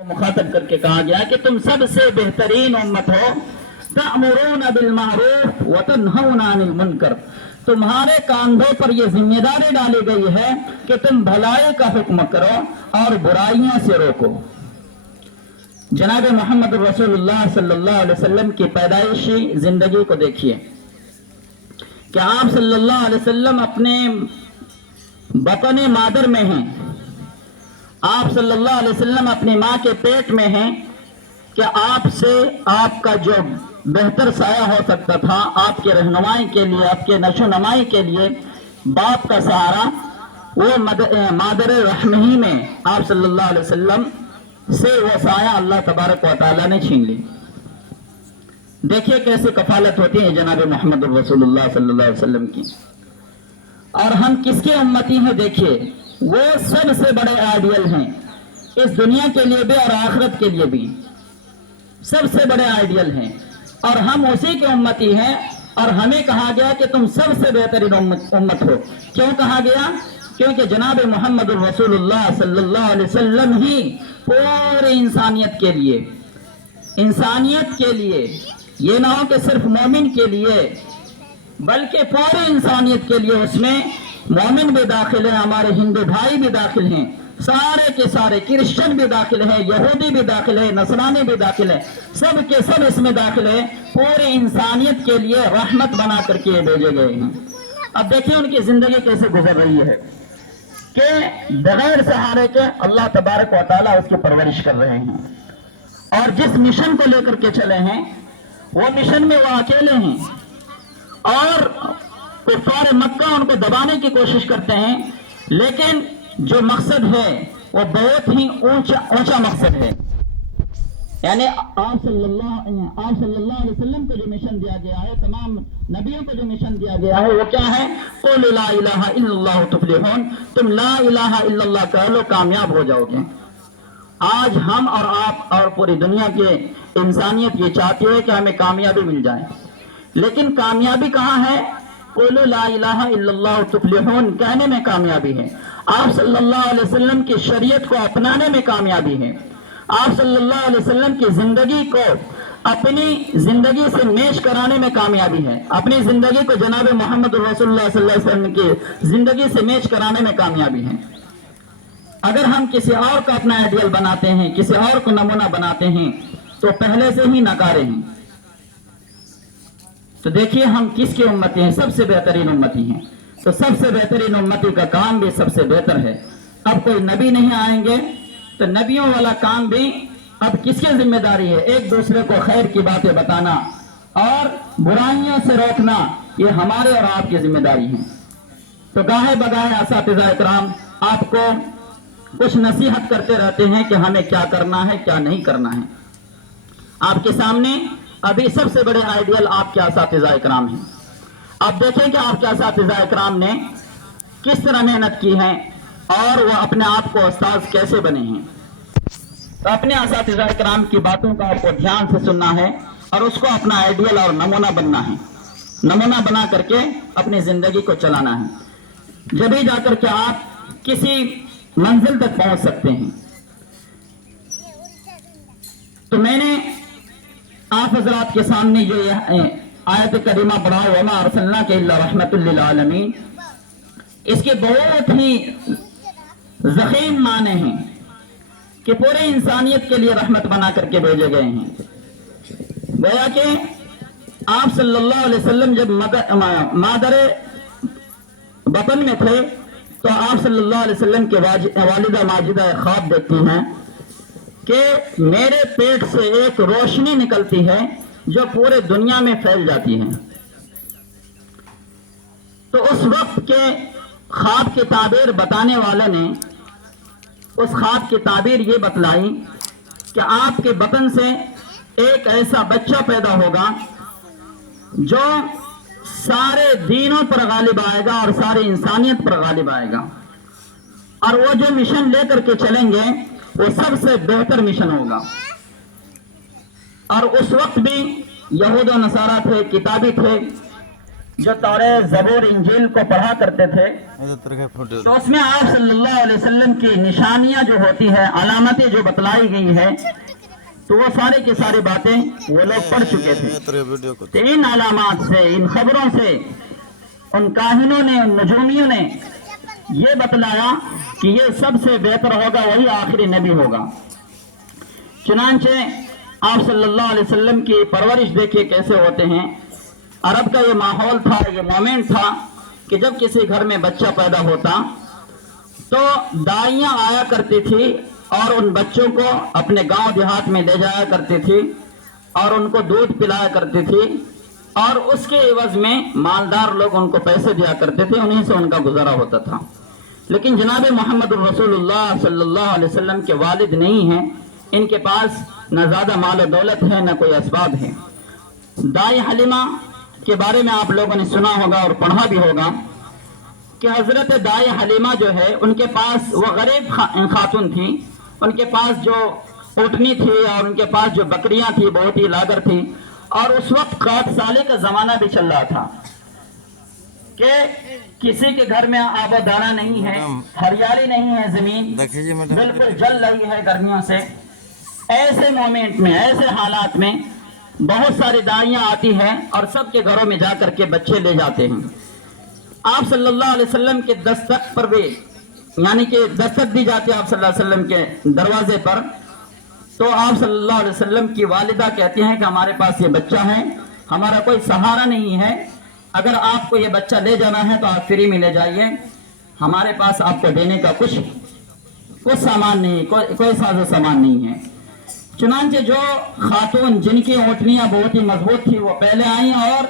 मुखातब करके कहा गया कि तुम सबसे बेहतरीन उम्मत हो, तअमुरून बिलमारूफ व तन्हौना अनिल मुनकर। तुम्हारे कांधों पर यह जिम्मेदारी डाली गई है कि तुम भलाई का हुक्म करो और बुराइयों से रोको। जनाब मोहम्मद रसूलुल्लाह सल्लल्लाहु अलैहि वसल्लम की पैदाइशी जिंदगी को देखिए कि आप सल्लल्लाहु अलैहि वसल्लम अपने बतन मादर में हैं, आप सल्लल्लाहु अलैहि वसल्लम अपनी माँ के पेट में हैं कि आपसे आपका जो बेहतर साया हो सकता था, आपके रहनुमाई के लिए, आपके नशो नमाई के लिए बाप का सहारा, वो मादर रहम ही में आप सल्लल्लाहु अलैहि वसल्लम से वो साया अल्लाह तबारक व तआला ने छीन ली। देखिए कैसे कफालत होती है जनाब मोहम्मद रसूलुल्लाह सल्लल्लाहु अलैहि वसल्लम की। और हम किसके उम्मती हैं? देखिए वो सबसे बड़े आइडियल हैं इस दुनिया के लिए भी और आखिरत के लिए भी, सबसे बड़े आइडियल हैं और हम उसी के उम्मती हैं। और हमें कहा गया कि तुम सबसे बेहतरीन उम्मत हो। क्यों कहा गया? क्योंकि जनाब मोहम्मद रसूलुल्लाह सल्लल्लाहु अलैहि वसल्लम ही पूरी इंसानियत के लिए, ये ना हो कि सिर्फ मोमिन के लिए, बल्कि पूरी इंसानियत के लिए, उसमें मोमिन भी दाखिल है, हमारे हिंदू भाई भी दाखिल हैं, सारे के सारे क्रिश्चियन भी दाखिल है, यहूदी भी दाखिल है, नसरानी भी दाखिल है, सब के सब इसमें दाखिल है। पूरी इंसानियत के लिए रहमत बना करके ये भेजे गए हैं। अब देखिए उनकी जिंदगी कैसे गुजर रही है कि बगैर सहारे के अल्लाह तबारक व तआला उसकी परवरिश कर रहे हैं। और जिस मिशन को लेकर के चले हैं वो मिशन में वो अकेले हैं और कुफार मक्का उनको दबाने की कोशिश करते हैं, लेकिन जो मकसद है वो बहुत ही ऊंचा मकसद है। यानी आप सल्लल्लाहु अलैहि वसल्लम को जो मिशन दिया गया है, तमाम नबियों को जो मिशन दिया गया है, वो क्या है? क़ुल ला इलाहा इल्लल्लाह तुफ्लिहून, तुम ला इलाहा इल्लल्लाह कह लो, कामयाब हो जाओगे। आज हम और आप और पूरी दुनिया की इंसानियत ये चाहती है कि हमें कामयाबी मिल जाए, लेकिन कामयाबी कहाँ है? क़ुल ला इलाहा इल्लल्लाह तुफ्लिहून कहने में कामयाबी है, आप सल्लल्लाहु अलैहि वसल्लम की शरीयत को अपनाने में कामयाबी है, आप सल्लल्लाहु अलैहि वसल्लम की जिंदगी को अपनी जिंदगी से मेश कराने में कामयाबी है, अपनी जिंदगी को जनाब मोहम्मद रसूलुल्लाह सल्लल्लाहु अलैहि वसल्लम की जिंदगी से मेश कराने में कामयाबी है। अगर हम किसी और को अपना आइडियल बनाते हैं, किसी और को नमूना बनाते हैं, तो पहले से ही नकारे हैं। तो देखिए हम किसकी उम्मती हैं? सबसे बेहतरीन उम्मती हैं। तो सबसे बेहतरीन उम्मती का काम भी सबसे बेहतर है। अब कोई नबी नहीं आएंगे तो नबियों वाला काम भी अब किसकी जिम्मेदारी है? एक दूसरे को खैर की बातें बताना और बुराइयों से रोकना, ये हमारे और आपकी जिम्मेदारी है। तो गाहे बगाहे असातिज़ा इकराम आपको कुछ नसीहत करते रहते हैं कि हमें क्या करना है, क्या नहीं करना है। आपके सामने अभी सबसे बड़े आइडियल आपके असातिज़ा इकराम हैं। आप देखें कि आपके असातिज़ा इकराम ने किस तरह मेहनत की है और वो अपने आप को उस्ताद कैसे बने हैं। तो अपने असातिज़ा इकराम की बातों का आपको ध्यान से सुनना है और उसको अपना आइडियल और नमूना बनना है, नमूना बना करके अपनी जिंदगी को चलाना है। जब ही जाकर के आप किसी मंजिल तक पहुंच सकते हैं। तो मैंने आप हजरात के सामने जो आयत करीमा पढ़ा, वमा अरसलनाका इल्ला रहमतुल लिल आलमीन, इसके बहुत ही ज़ख़ीम माने हैं कि पूरे इंसानियत के लिए रहमत बना करके भेजे गए हैं। गोया कि आप सल्लल्लाहु अलैहि वसल्लम जब मादर बतन में थे तो आप सल्लल्लाहु अलैहि वसल्लम के वालिदा माजिदा ख्वाब देखती हैं कि मेरे पेट से एक रोशनी निकलती है जो पूरे दुनिया में फैल जाती है। तो उस वक्त के ख्वाब की ताबीर बताने वाले ने उस ख्वाब की ताबीर ये बतलाई कि आपके बतन से एक ऐसा बच्चा पैदा होगा जो सारे दीनों पर गालिब आएगा और सारी इंसानियत पर गालिब आएगा, और वो जो मिशन लेकर के चलेंगे वो सबसे बेहतर मिशन होगा। और उस वक्त भी यहूद और नसारा थे, किताबी थे, जो तौरेत ज़बूर इंजील को पढ़ा करते थे, तो उसमें आप सल्लल्लाहु अलैहि वसल्लम की निशानियां जो होती है, अलामतें जो बतलाई गई है, तो वो सारे की सारी बातें वो लोग पढ़ चुके थे। तो इन अलामात से, इन खबरों से उन काहिनों ने, उन नजूमियों ने ये बतलाया कि ये सबसे बेहतर होगा, वही आखिरी नबी होगा। चुनांचे आप सल्लल्लाहु अलैहि वसल्लम की परवरिश देखिए कैसे होते हैं। अरब का ये माहौल था, ये मोमेंट था कि जब किसी घर में बच्चा पैदा होता तो दाइयाँ आया करती थी और उन बच्चों को अपने गांव देहात में ले जाया करती थी और उनको दूध पिलाया करती थी और उसके एवज में मालदार लोग उनको पैसे दिया करते थे, उन्हीं से उनका गुजारा होता था। लेकिन जनाब मोहम्मद रसूलुल्लाह सल्लल्लाहु अलैहि वसल्लम के वालिद नहीं हैं, इनके पास न ज़्यादा माल और दौलत है, न कोई असबाब है। दाई हलीमा के बारे में आप लोगों ने सुना होगा और पढ़ा भी होगा कि हजरत दाई हलीमा जो है, उनके पास वो गरीब खातून थी, उनके पास जो ऊँटनी थी और उनके पास जो बकरियां थी बहुत ही लागर थी, और उस वक्त काट साले का जमाना भी चल रहा था कि किसी के घर में आबोदाना नहीं है, हरियाली नहीं है, जमीन बिल्कुल जल रही है गर्मियों से। ऐसे मोमेंट में, ऐसे हालात में बहुत सारी दाइयाँ आती हैं और सबके घरों में जाकर के बच्चे ले जाते हैं। आप सल्लल्लाहु अलैहि वसल्लम के दस्तक पर भी, यानी कि दस्तक दी जाती है आप सल्लल्लाहु अलैहि वसल्लम के दरवाजे पर, तो आप सल्लल्लाहु अलैहि वसल्लम की वालिदा कहती हैं कि हमारे पास ये बच्चा है, हमारा कोई सहारा नहीं है, अगर आपको ये बच्चा ले जाना है तो आप फ्री में ले जाइए, हमारे पास आपको देने का कुछ सामान नहीं, कोई साजो सामान नहीं है। चुनांचे जो खातून जिनकी ऊँटनियाँ बहुत ही मजबूत थी वो पहले आई और